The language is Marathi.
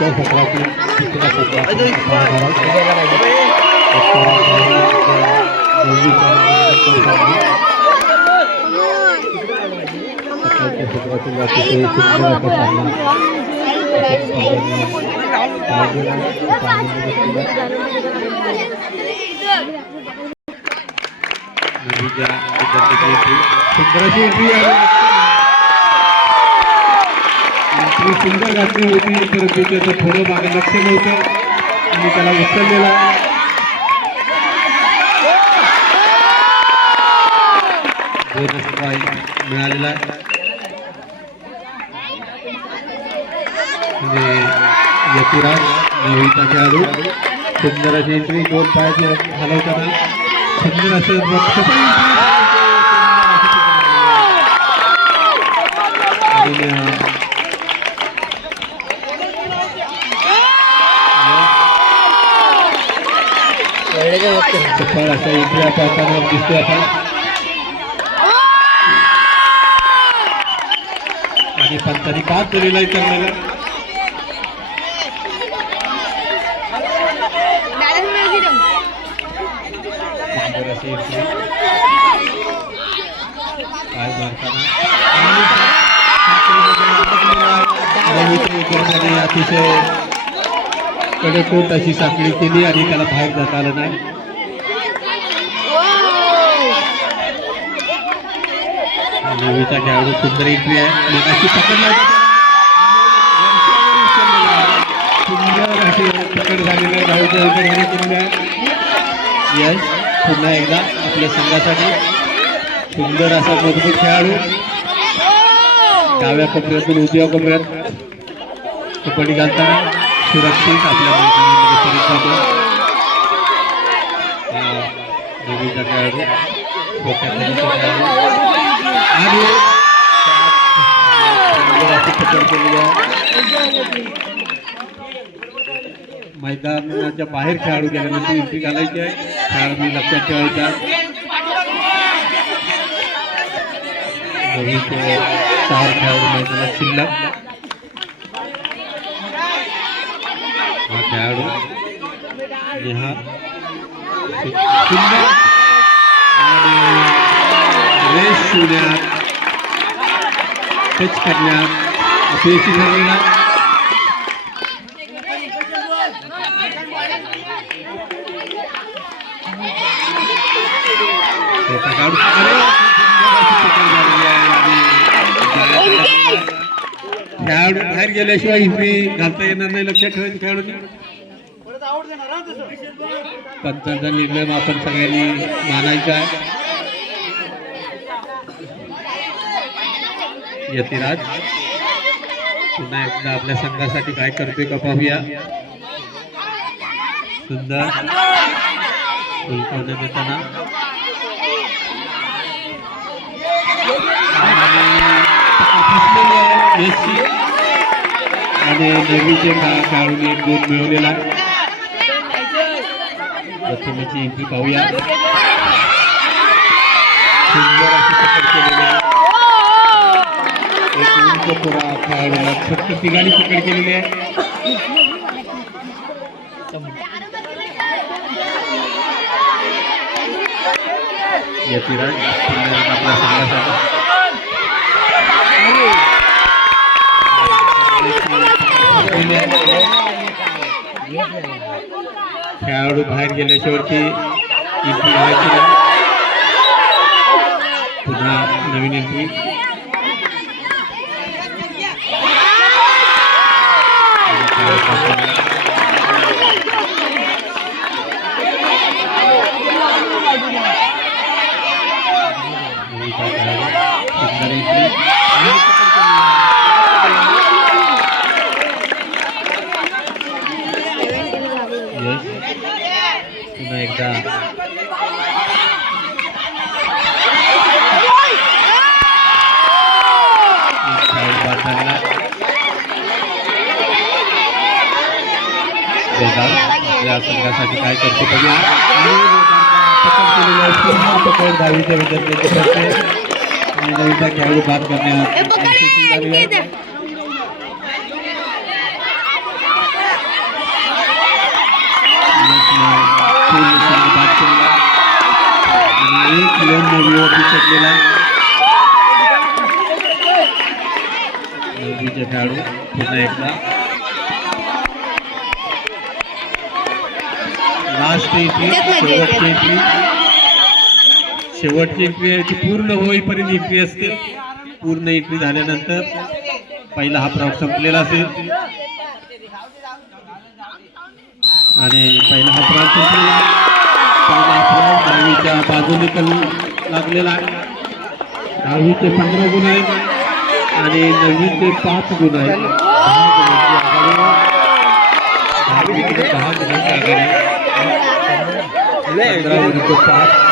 पुढच्या सत्रातील तिसरा सत्र सत्रातील सुंदर घातली होती, परंतु त्याचं थोडं मागे लक्ष नव्हतं आणि त्याला उचललेला बोनस पॉईंट मिळालेला म्हणजे यतिराज नववीचा खेळाडू सुंदर अशी एंट्री, दोन पायाची हलवताना सुंदर असं सफळ असा एंट्री पाहताना दिसतोय आपण आणि पंतांनी पास दिलेला आहे चांगल्याला काय मारताना अतिशय कडेकोट अशी साखळी केली आणि त्याला बाहेर जाता आलं नाही. नवीचा खेळाडू सुंदर एंट्री आहे, अशी पकडला सुंदर अशी पकड झालेली आहे. धावच्या केलेलं आहे. यश पुन्हा एकदा आपल्या संघासाठी सुंदर असा मजबूत खेळाडू डाव्या कोपऱ्यातून उजव्या कोपऱ्यात कबड्डी घालताना सुरक्षित आपल्या मैदानामध्ये परत जातो. नवीचा खेळाडू आणि पकड केलेली आहे. मैदानाच्या बाहेर खेळाडू गेल्यानंतर एंट्री घालायची आहे, खेळाडू लक्षात ठेवायचा. नवीनचे 4 खेळाडू मैदानात शिल्लक. हा खेळाडू नेहा सुंदर आणि रेस शिवण्यात टच करण्यात अपयशी झालेला. खेळाडू बाहेर गेल्याशिवाय एंट्री घालता येणार नाही, लक्षात ठेवायचं खेळाडूंनी. पंचांचा निर्णय आपण सगळ्यांनी मानायचा आहे. यतिराज पुन्हा एकदा आपल्या संघासाठी काय करतोय का पाहूया. सुंदर उलटवण्यात देताना आणि नवीचे खेळाडूंनी 1 गोल मिळवलेला. प्रथमेची एंट्री पाहूया. सुंदर अशी पकड केलेली आहे. एक उंच पुरा खेळाडूला फक्त तिघांनी पकड केलेली आहे. यतिराज आपल्या संघासाठी खेळाडू बाहेर गेल्याशिवाय एंट्री घालायची नाही. पुन्हा नवीन एंट्री. सुंदर एंट्री. पुन्हा एकदा या संघासाठी काय करते बघूया. पकड दहावीच्या विद्यार्थ्यांचे करते आणि नवीनचा खेळाडू बाद करण्यात नववीवर विचरलेला नववीचे खेळाडू पुन्हा एकदा लास्ट एंट्री शेवटची एंट्री आहे ती पूर्ण होईपर्यंत एंट्री असते. पूर्ण एंट्री झाल्यानंतर पहिला हाफ राऊंड संपलेला असेल आणि पहिला हाफ राऊंड संपलेला. पहिला हाफ राऊंड दहावीच्या बाजूने लागलेला आहे. दहावीचे 15 गुण आहेत आणि नववीचे 5 गुण आहेत. 10 गुणांची आघाडी 15 विरुद्ध 5.